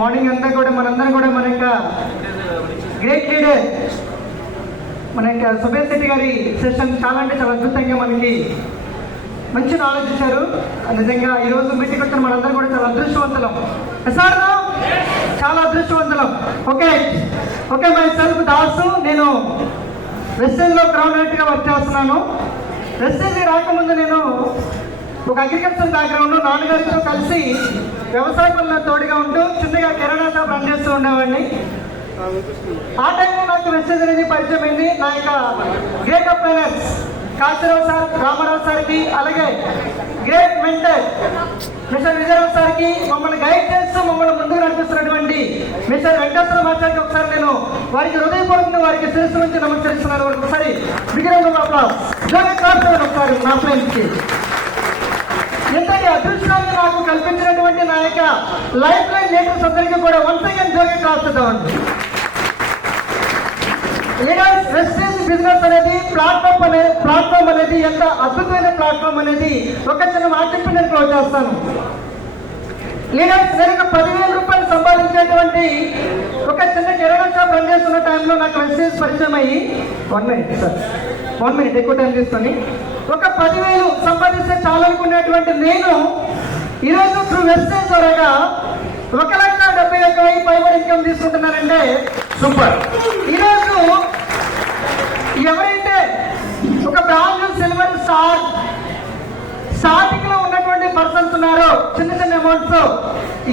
Morning అంతా కూడా మనందరం కూడా మన యొక్క గ్రేట్ లీడర్ మన యొక్క సుబేష్ శెట్టి గారి సెషన్ చాలా అంటే చాలా అద్భుతంగా మనకి మంచి నాలెడ్జ్ ఇచ్చారు. నిజంగా ఈరోజు మీటింగ్ వచ్చిన మనందరం కూడా చాలా అదృష్టవంతులం సార్, చాలా అదృష్టవంతులం. Okay okay myself Dasu, నేను వెస్టేజ్లో గ్రౌండ్ గా వర్క్ చేస్తున్నాను. వెస్టేజ్ రాకముందు నేను ఒక అగ్రికల్చర్ బ్యాక్గ్రౌండ్, నాన్నగారితో కలిసి వ్యవసాయ పనుల్లో తోడుగా ఉంటూ చిన్నగా కిరాణా షాప్ రన్ చేస్తూ ఉండేవాడిని. ఆ టైంలో నాకు వెస్టేజ్ అనేది పరిచయం అయింది. నా యొక్క great of finance Kasirao sir, Ramarao సార్కి, అలాగే గ్రేట్ మెంటర్ మిస్టర్ విజయరావు సార్కి మమ్మల్ని గైడ్ చేస్తూ మమ్మల్ని ముందుకు నడిపిస్తున్నటువంటి మిస్టర్ వెంకటేశ్వర మాస్టర్కి ఒకసారి నేను వారికి హృదయపూర్వకంగా వారికి శిరస్సు నుంచి నమస్కరిస్తున్నాను. ఒకసారి బిగినింగ్ ఒకసారి నా ఫ్రెండ్స్కి ఇంతటి అదృష్టాన్ని నాకు కల్పించినటువంటి నా యొక్క లైఫ్ లైన్ లీడర్స్ అందరికీ కూడా వన్స్ అగైన్ జోగి కాస్తుందామండి. వెస్టేజ్ బిజినెస్ అనేది ప్లాట్ఫామ్ అనేది ఎంత అద్భుతమైన ప్లాట్ఫామ్ అనేది ఒక చిన్న మాట చెప్పి నేను క్లోజ్ చేస్తాను. లీడర్స్, నేను 10,000 రూపాయలు సంపాదించేటువంటి ఒక చిన్న కిరాణా షాప్ రన్ చేస్తున్న టైంలో నాకు వెస్టేజ్ పరిచయం అయ్యి 1 మినిట్ ఎక్కువ టైం తీసుకొని ఒక 10,000 సంపాదిస్తే చాలనుకునేటువంటి నేను ఈరోజు త్రూ వెస్టేజ్ ద్వారా 1,71,000 పైబడి ఇన్కమ్ తీసుకుంటున్నానంటే సూపర్. ఈరోజు ఎవరైతే ఒక బ్రాంజ్, సిల్వర్, స్టార్టింగ్ లో ఉన్నటువంటి పర్సన్స్ ఉన్నారో చిన్న చిన్న అమౌంట్స్,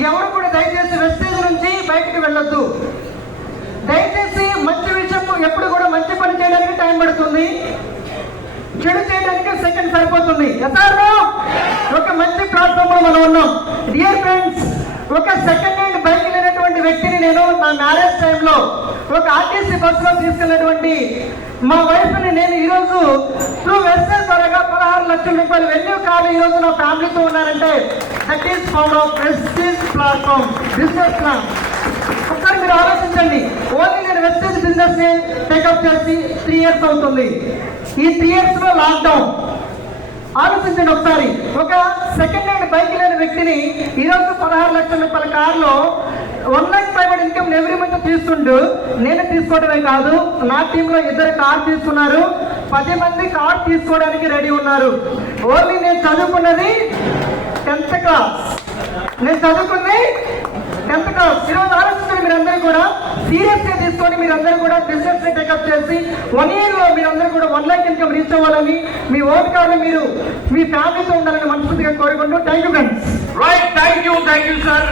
ఎవరు కూడా దయచేసి వెస్టేజ్ నుంచి బయటకు వెళ్ళొద్దు. దయచేసి మంచి విషయం ఎప్పుడు కూడా మంచి పని చేయడానికి టైం పడుతుంది, చెడు చేయడానికి సెకండ్ సరిపోతుంది. ఒక మంచి ప్లాట్ఫామ్ లో మనం ఉన్నాం. డియర్ ఫ్రెండ్స్, ఒక సెకండ్ హ్యాండ్ బైక్ లేనటువంటి వ్యక్తిని నేను నా మ్యారేజ్ టైంలో ఒక ఆర్టీసీ బస్సులో తీసుకెళ్ళినటువంటి మా వైఫ్ ని నేను ఈరోజు త్రూ వెస్టేజ్ ద్వారా 16 లక్షల రూపాయలు వెన్యూ కాదు ఈరోజు నా ఫ్యామిలీతో ఉన్నారంటే that is form of wastage platform business plan. ఒకసారి మీరు ఆలోచించండి. ఓన్లీ నేను వెస్టేజ్ బిజినెస్ ని టేకప్ చేసి 3 years అవుతుంది. ఈ 3 years లో లాక్డౌన్. ఆలోచించండి ఒకసారి. ఒక సెకండ్ హ్యాండ్ బైక్ లేని వ్యక్తిని ఈరోజు 16 లక్షల రూపాయల కార్లో 1 lakh పైబడి ఇన్కమ్ ఎవ్రీ మంత్ తీసుకుంటూ నేను తీసుకోవడమే కాదు, నా టీంలో 2 కార్ తీసుకున్నారు, 10 మంది కార్ తీసుకోవడానికి రెడీ ఉన్నారు. ఓన్లీ నేను చదువుకున్నది 10th క్లాస్. ఈరోజు ఆలోచించండి. మీరందరూ కూడా సీరియస్ గా తీసుకొని మీరందరూ కూడా బిజినెస్ ని టేకప్ చేసి 1 year లో మీరందరూ కూడా 1 lakh ఇన్కమ్ రీచ్ అవ్వాలని, మీ ఓన్ కార్లు మీరు మీ ఫ్యామిలీతో ఉండాలని మనస్ఫూర్తిగా కోరుకుంటూ thank you friends. Right, thank you sir.